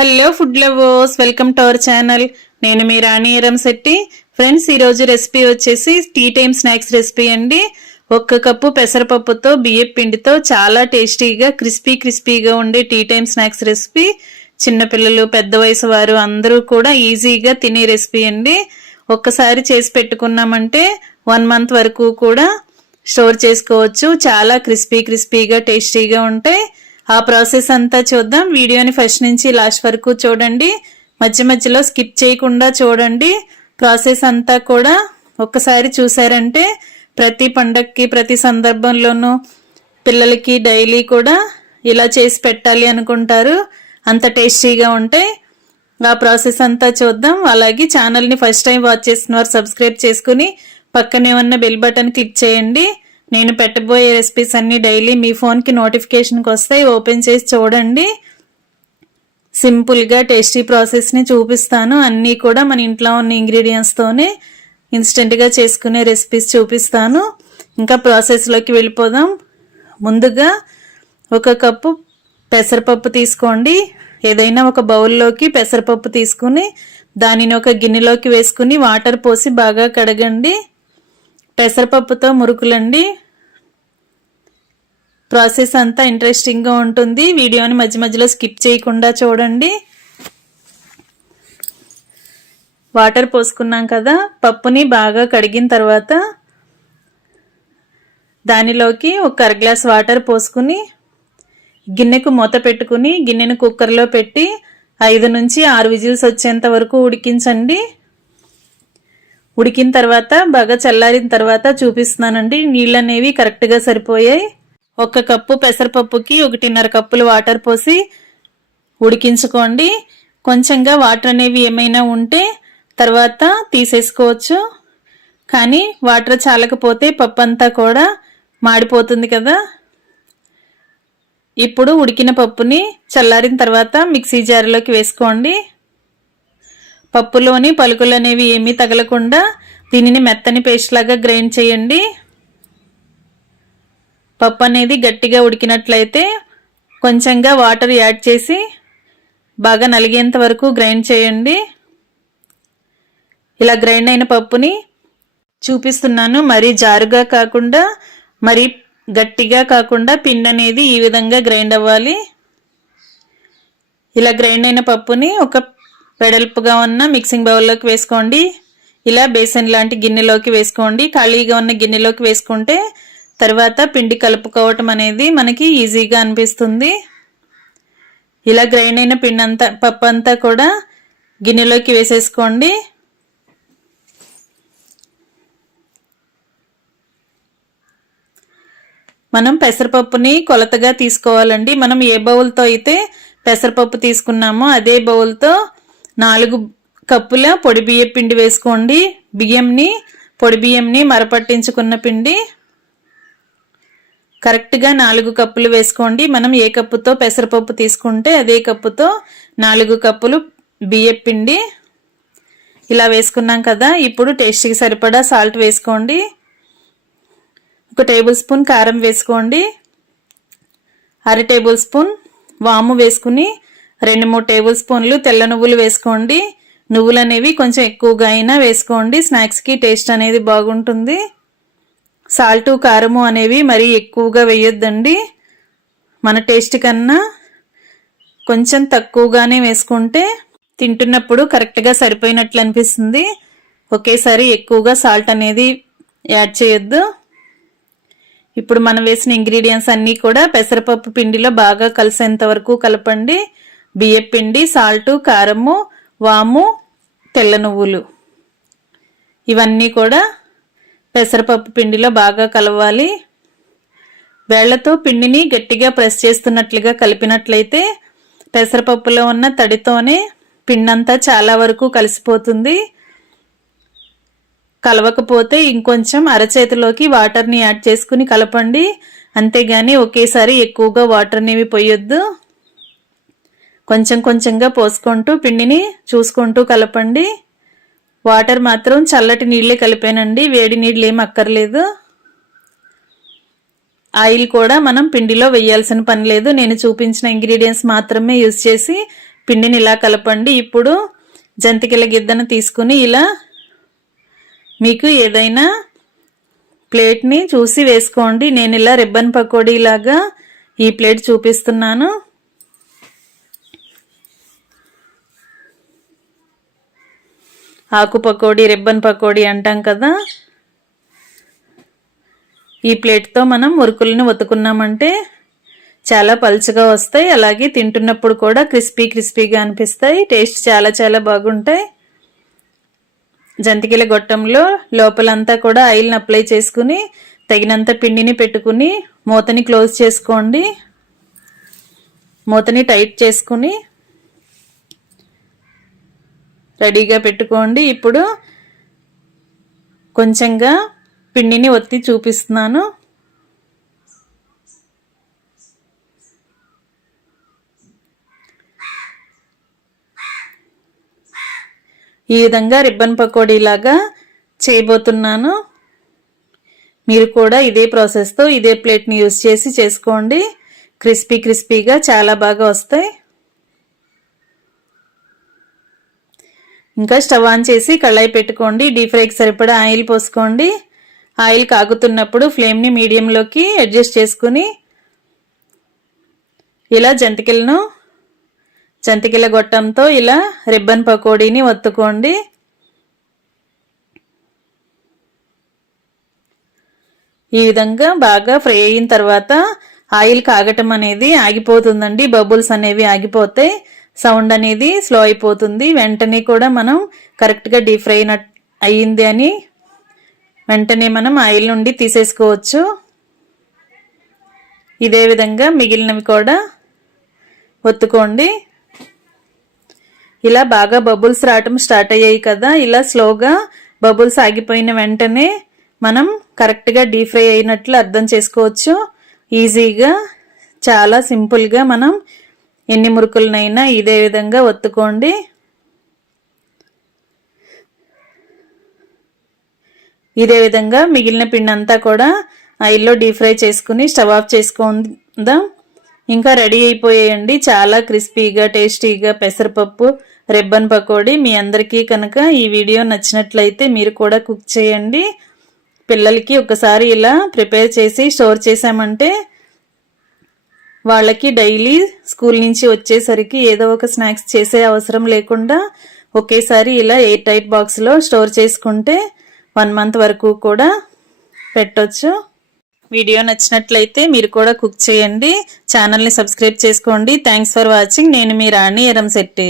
Hello food lovers, welcome to our channel. నేను మీ రాణి Eramsetti. Friends, ఈరోజు recipe వచ్చేసి టీ టైమ్ స్నాక్స్ రెసిపీ అండి. 1 cup పెసరపప్పుతో బియ్యం పిండితో చాలా టేస్టీగా క్రిస్పీగా ఉండే టీ టైమ్ స్నాక్స్ రెసిపీ. చిన్నపిల్లలు, పెద్ద వయసు వారు అందరూ కూడా ఈజీగా తినే రెసిపీ అండి. ఒక్కసారి చేసి పెట్టుకున్నామంటే 1 మంత్ వరకు కూడా స్టోర్ చేసుకోవచ్చు. చాలా క్రిస్పీగా టేస్టీగా ఉంటాయి. ఆ ప్రాసెస్ అంతా చూద్దాం. వీడియోని ఫస్ట్ నుంచి లాస్ట్ వరకు చూడండి. మధ్యలో స్కిప్ చేయకుండా చూడండి. ప్రాసెస్ అంతా కూడా ఒక్కసారి చూసారంటే ప్రతి పండక్కి, ప్రతి సందర్భంలోనూ పిల్లలకి డైలీ కూడా ఇలా చేసి పెట్టాలి అనుకుంటారు. అంత టేస్టీగా ఉంటాయి. ఆ ప్రాసెస్ అంతా చూద్దాం. అలాగే ఛానల్ని ఫస్ట్ టైం వాచ్ చేసిన వారు సబ్స్క్రైబ్ చేసుకుని పక్కనే ఉన్న బెల్ బటన్ క్లిక్ చేయండి. నేను పెట్టబోయే రెసిపీస్ అన్ని డైలీ మీ ఫోన్కి నోటిఫికేషన్కి వస్తాయి. ఓపెన్ చేసి చూడండి. సింపుల్గా టేస్టీ ప్రాసెస్ని చూపిస్తాను. అన్నీ కూడా మన ఇంట్లో ఉన్న ఇంగ్రీడియంట్స్తోనే ఇన్స్టెంట్గా చేసుకునే రెసిపీస్ చూపిస్తాను. ఇంకా ప్రాసెస్లోకి వెళ్ళిపోదాం. ముందుగా 1 కప్పు పెసరపప్పు తీసుకోండి. ఏదైనా ఒక బౌల్లోకి పెసరపప్పు తీసుకుని దానిని ఒక గిన్నెలోకి వేసుకుని వాటర్ పోసి బాగా కడగండి. పెసరపప్పుతో మురుకులండి. ప్రాసెస్ అంతా ఇంట్రెస్టింగ్గా ఉంటుంది. వీడియోని మధ్యలో స్కిప్ చేయకుండా చూడండి. వాటర్ పోసుకున్నాం కదా, పప్పుని బాగా కడిగిన తర్వాత దానిలోకి 1 గ్లాస్ వాటర్ పోసుకుని గిన్నెకు మూత పెట్టుకుని గిన్నెను కుక్కర్లో పెట్టి 5 నుంచి 6 విజిల్స్ వచ్చేంత వరకు ఉడికించండి. ఉడికిన తర్వాత బాగా చల్లారిన తర్వాత చూపిస్తున్నానండి. నీళ్ళు అనేవి కరెక్ట్గా సరిపోయాయి. 1 కప్పు పెసరపప్పుకి 1.5 కప్పులు వాటర్ పోసి ఉడికించుకోండి. కొంచెంగా వాటర్ అనేవి ఏమైనా ఉంటే తర్వాత తీసేసుకోవచ్చు. కానీ వాటర్ చాలకపోతే పప్పు అంతా కూడా మాడిపోతుంది కదా. ఇప్పుడు ఉడికిన పప్పుని చల్లారిన తర్వాత మిక్సీ జార్లోకి వేసుకోండి. పప్పులోని పలుకులు అనేవి ఏమీ తగలకుండా దీనిని మెత్తని పేస్ట్ లాగా గ్రైండ్ చేయండి. పప్పు అనేది గట్టిగా ఉడికినట్లయితే కొంచెంగా వాటర్ యాడ్ చేసి బాగా నలిగేంత వరకు గ్రైండ్ చేయండి. ఇలా గ్రైండ్ అయిన పప్పుని చూపిస్తున్నాను. మరీ జారుగా కాకుండా మరీ గట్టిగా కాకుండా పిండి అనేది ఈ విధంగా గ్రైండ్ అవ్వాలి. ఇలా గ్రైండ్ అయిన పప్పుని ఒక వెడల్పుగా ఉన్న మిక్సింగ్ బౌల్లోకి వేసుకోండి. ఇలా బేసన్ లాంటి గిన్నెలోకి వేసుకోండి. ఖాళీగా ఉన్న గిన్నెలోకి వేసుకుంటే తర్వాత పిండి కలుపుకోవటం అనేది మనకి ఈజీగా అనిపిస్తుంది. ఇలా గ్రైండ్ అయిన పిండి అంతా, పప్పు అంతా కూడా గిన్నెలోకి వేసేసుకోండి. మనం పెసరపప్పుని కొలతగా తీసుకోవాలండి. మనం ఏ బౌల్తో అయితే పెసరపప్పు తీసుకున్నామో అదే బౌల్తో 4 కప్పుల పొడి బియ్యం పిండి వేసుకోండి. పొడి బియ్యంని మరపట్టించుకున్న పిండి కరెక్ట్గా 4 కప్పులు వేసుకోండి. మనం ఏ కప్పుతో పెసరపప్పు తీసుకుంటే అదే కప్పుతో 4 కప్పులు బియ్యం పిండి ఇలా వేసుకున్నాం కదా. ఇప్పుడు టేస్ట్కి సరిపడా సాల్ట్ వేసుకోండి. 1 టేబుల్ స్పూన్ కారం వేసుకోండి. 1/2 టేబుల్ స్పూన్ వాము వేసుకుని 2-3 టేబుల్ స్పూన్లు తెల్ల నువ్వులు వేసుకోండి. నువ్వులు అనేవి కొంచెం ఎక్కువగా అయినా వేసుకోండి. స్నాక్స్కి టేస్ట్ అనేది బాగుంటుంది. సాల్టు, కారము అనేవి మరీ ఎక్కువగా వేయొద్దండి. మన టేస్ట్ కన్నా కొంచెం తక్కువగానే వేసుకుంటే తింటున్నప్పుడు కరెక్ట్గా సరిపోయినట్లు అనిపిస్తుంది. ఒకేసారి ఎక్కువగా సాల్ట్ అనేది యాడ్ చేయొద్దు. ఇప్పుడు మనం వేసిన ఇంగ్రీడియంట్స్ అన్నీ కూడా పెసరపప్పు పిండిలో బాగా కలిసేంత వరకు కలపండి. బియ్యం పిండి, సాల్టు, కారము, వాము, తెల్ల నువ్వులు ఇవన్నీ కూడా పెసరపప్పు పిండిలో బాగా కలవాలి. వేళ్లతో పిండిని గట్టిగా ప్రెస్ చేస్తున్నట్లుగా కలిపినట్లయితే పెసరపప్పులో ఉన్న తడితోనే పిండంతా చాలా వరకు కలిసిపోతుంది. కలవకపోతే ఇంకొంచెం అరచేతిలోకి వాటర్ని యాడ్ చేసుకుని కలపండి. అంతేగాని ఒకేసారి ఎక్కువగా వాటర్ అనేవి పోయొద్దు. కొంచెంగా పోసుకుంటూ పిండిని చూసుకుంటూ కలపండి. వాటర్ మాత్రం చల్లటి నీళ్ళే కలిపానండి, వేడి నీళ్ళు ఏం అక్కర్లేదు. ఆయిల్ కూడా మనం పిండిలో వేయాల్సిన పని లేదు. నేను చూపించిన ఇంగ్రీడియంట్స్ మాత్రమే యూజ్ చేసి పిండిని ఇలా కలపండి. ఇప్పుడు జంతికల గిద్దను తీసుకుని ఇలా మీకు ఏదైనా ప్లేట్ని చూసి వేసుకోండి. నేను ఇలా రిబ్బన్ పకోడీ లాగా ఈ ప్లేట్ చూపిస్తున్నాను. ఆకు పకోడీ, రిబ్బన్ పకోడీ అంటాం కదా. ఈ ప్లేట్తో మనం మురుకులను ఒత్తుకున్నామంటే చాలా పలుచగా వస్తాయి. అలాగే తింటున్నప్పుడు కూడా క్రిస్పీగా అనిపిస్తాయి. టేస్ట్ చాలా బాగుంటాయి. జంతికల గొట్టంలో లోపలంతా కూడా ఆయిల్ని అప్లై చేసుకుని తగినంత పిండిని పెట్టుకుని మూతని క్లోజ్ చేసుకోండి. మూతని టైట్ చేసుకుని రెడీగా పెట్టుకోండి. ఇప్పుడు కొంచెంగా పిండిని ఒత్తి చూపిస్తున్నాను. ఈ విధంగా రిబ్బన్ పకోడీ లాగా చేయబోతున్నాను. మీరు కూడా ఇదే ప్రాసెస్తో ఇదే ప్లేట్ని యూజ్ చేసి చేసుకోండి. క్రిస్పీగా చాలా బాగా వస్తాయి. ఇంకా స్టవ్ ఆన్ చేసి కళాయి పెట్టుకోండి. డీప్ ఫ్రైకి సరిపడా ఆయిల్ పోసుకోండి. ఆయిల్ కాగుతున్నప్పుడు ఫ్లేమ్ని మీడియంలోకి అడ్జస్ట్ చేసుకుని ఇలా జంతికల గొట్టంతో ఇలా రిబ్బన్ పకోడీని ఒత్తుకోండి. ఈ విధంగా బాగా ఫ్రై అయిన తర్వాత ఆయిల్ కాగటం అనేది ఆగిపోతుందండి. బబుల్స్ అనేవి ఆగిపోతాయి. సౌండ్ అనేది స్లో అయిపోతుంది. వెంటనే కూడా మనం కరెక్ట్గా డీప్ ఫ్రై అయ్యింది అని వెంటనే మనం ఆయిల్ నుండి తీసేసుకోవచ్చు. ఇదే విధంగా మిగిలినవి కూడా ఒత్తుకోండి. ఇలా బాగా బబుల్స్ రావటం స్టార్ట్ అయ్యాయి కదా. ఇలా స్లోగా బబుల్స్ ఆగిపోయిన వెంటనే మనం కరెక్ట్గా డీప్ ఫ్రై అయినట్లు అర్థం చేసుకోవచ్చు. ఈజీగా చాలా సింపుల్గా మనం ఎన్ని మురుకులనైనా ఇదే విధంగా ఒత్తుకోండి. ఇదే విధంగా మిగిలిన పిండి అంతా కూడా ఆయిల్లో డీప్ ఫ్రై చేసుకుని స్టవ్ ఆఫ్ చేసుకుందాం. ఇంకా రెడీ అయిపోయాయండి చాలా క్రిస్పీగా టేస్టీగా పెసరపప్పు రిబ్బన్ పకోడీ. మీ అందరికీ కనుక ఈ వీడియో నచ్చినట్లయితే మీరు కూడా కుక్ చేయండి. పిల్లలకి ఒకసారి ఇలా ప్రిపేర్ చేసి స్టోర్ చేసామంటే వాళ్ళకి డైలీ స్కూల్ నుంచి వచ్చేసరికి ఏదో ఒక స్నాక్స్ చేసే అవసరం లేకుండా ఒకేసారి ఇలా ఎయిర్ టైట్ బాక్స్లో స్టోర్ చేసుకుంటే 1 మంత్ వరకు కూడా పెట్టొచ్చు. వీడియో నచ్చినట్లయితే మీరు కూడా కుక్ చేయండి. ఛానల్ని సబ్స్క్రైబ్ చేసుకోండి. Thanks for watching. నేను మీ రాణి ఎరంశెట్టి.